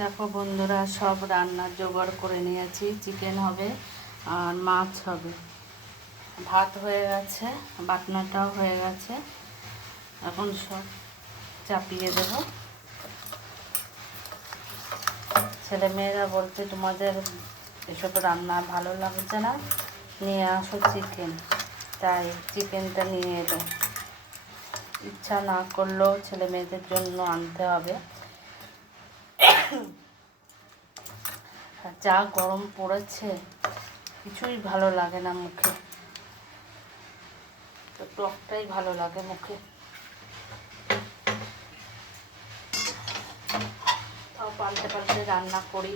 দেখো বন্ধুরা, সব রান্নার জোগাড় করে নিয়েছি। চিকেন হবে আর মাছ হবে। ভাত হয়ে গেছে, বাটনাটাও হয়ে গেছে। এখন সব চাপিয়ে দেব। ছেলেমেয়েরা বলছে তোমাদের এসব রান্না ভালো লাগছে না, নিয়ে আসো চিকেন। তাই চিকেনটা নিয়ে এলো। ইচ্ছা না করলেও ছেলে মেয়েদের জন্য আনতে হবে। যা গরম পড়েছে, কিছুই ভালো লাগে না মুখে, তো টকটাই ভালো লাগে মুখে। তাও পাল্টে পাল্টে রান্না করি।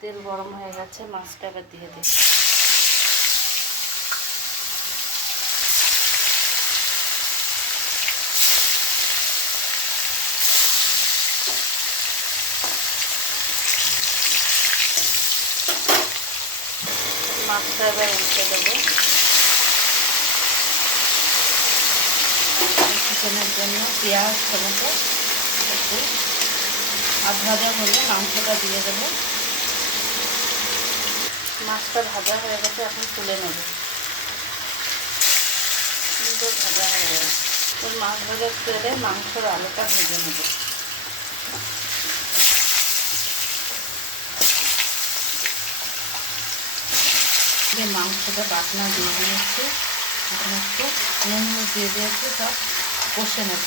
তেল গরম হয়ে গেছে, মাছটা এবার দিয়ে দিই। মাছটা এবার উল্টে দেবো। চিকেনের জন্য পেঁয়াজ টমেটো একটু আধ ভাজা হলে মাংসটা দিয়ে দেবো। মাছটা ভাজা হয়ে গেছে, এখন তুলে নেব। সুন্দর ভাজা হয়ে গেছে। ওই মাছ ভাজার তেলে মাংসর আলুটা ভেজে নেব। মাংসটা বাটনা দিয়ে দিয়েছি, এখন একটু নুন দিয়ে দিয়েছি, সব কষে নেব।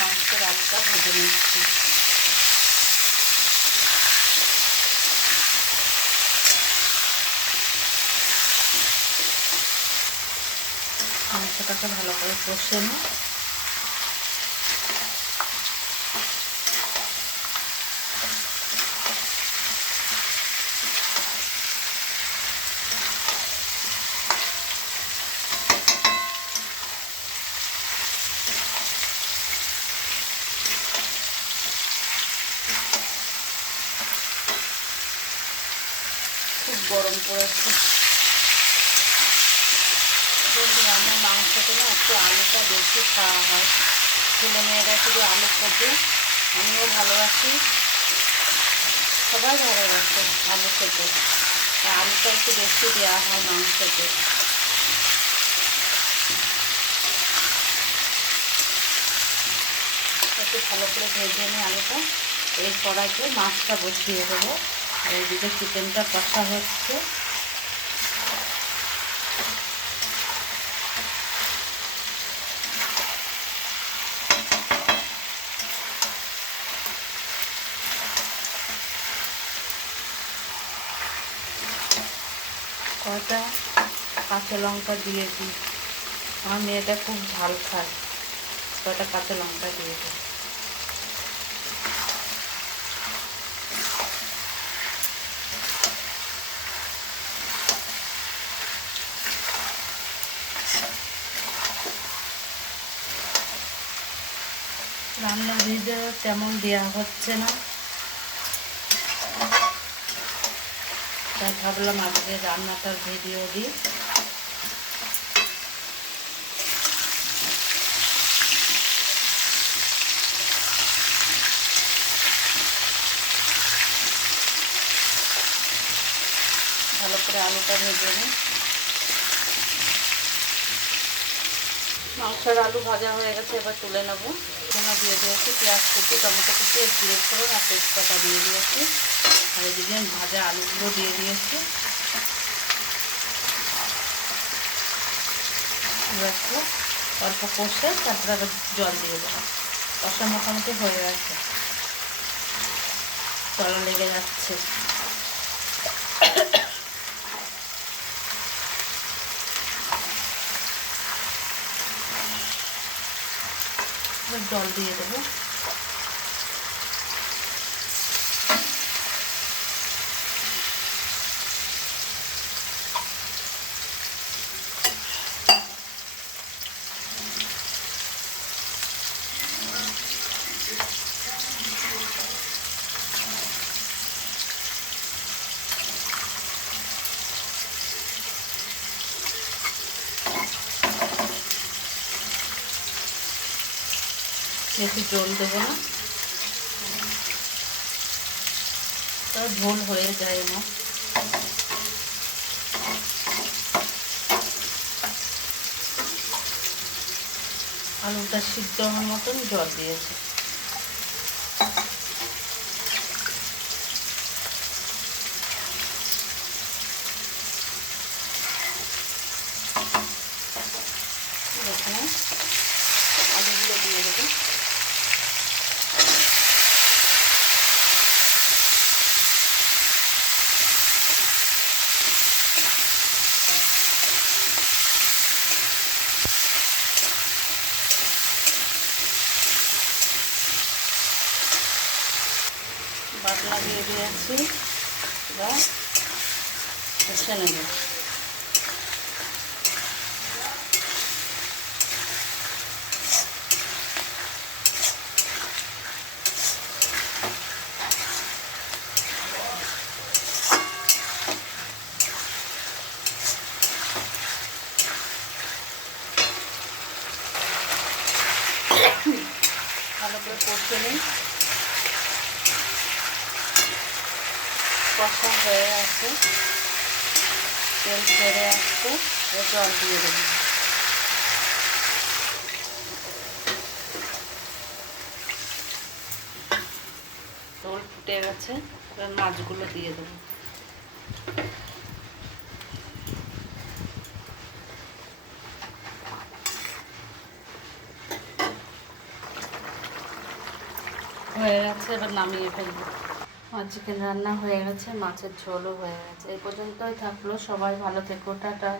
মাংসের আলুটা ভেজে নিচ্ছি। মাংসটাকে ভালো করে কষে নিই। খুব গরম পড়েছে। আমার মাংসতে না একটু আলুটা বেশি খাওয়া হয়। ছেলেমেয়েরা শুধু আলু খেতে, আমিও ভালোবাসি, সবাই ভালোবাসে আলু খেতে। আলুটা একটু বেশি দেওয়া হয় মাংসতে। একটু ভালো করে ভেজে নিয়ে আলুটা এই কড়াইতে মাছটা বসিয়ে দেবো। আর এইদিকে চিকেনটা কষা হচ্ছে। কয়টা কাঁচা লঙ্কা দিয়ে দিই, আমার মেয়েটা খুব ঝাল খায়। কয়টা কাঁচা লঙ্কা দিয়ে দিই। রান্নার ভিডিও তেমন দেওয়া হচ্ছে না, তাই ভাবলাম আজকে রান্নাটার ভিডিও দিই। ভালো করে আলুটা ভেজে নিই। মাংসের আলু ভাজা হয়ে গেছে, এবার তুলে নেব। এখানে দিয়ে দিয়েছি পেঁয়াজ কুচি, টমেটো কুচি, জিরে ফোড়ন আর তেজপাতা দিয়ে দিয়েছি। আর এদিকে ভাজা আলুগুলো দিয়ে দিয়েছি। এবার একটু অল্প কষে তারপরে আবার জল দিয়ে দেবো। কষা মোটামুটি হয়ে গেছে, তলা লেগে যাচ্ছে। জল দিয়ে দেবো। বেশি জল দেবো না, তো ঝোল হয়ে যায় না। আলুটা সিদ্ধ হওয়ার মতন জল দিয়েছি। এখানে আলুগুলো দিয়ে দেবো। বাটনা দিয়ে দিয়েছি, এবার কষে নেব। ভালো করে কষে নিই। কষা হয়ে আসছে, তেল ছেড়ে আসছে, জল দিয়ে দেবো। ঝোল ফুটে গেছে, এবার মাছগুলো দিয়ে দেবো। হয়ে গেছে, এবার নামিয়ে ফেলবো। আমার চিকেন রান্না হয়ে গেছে, মাছের ঝোলও হয়ে গেছে। এই পর্যন্তই থাকলো, সবাই ভালো থেকো, টাটা।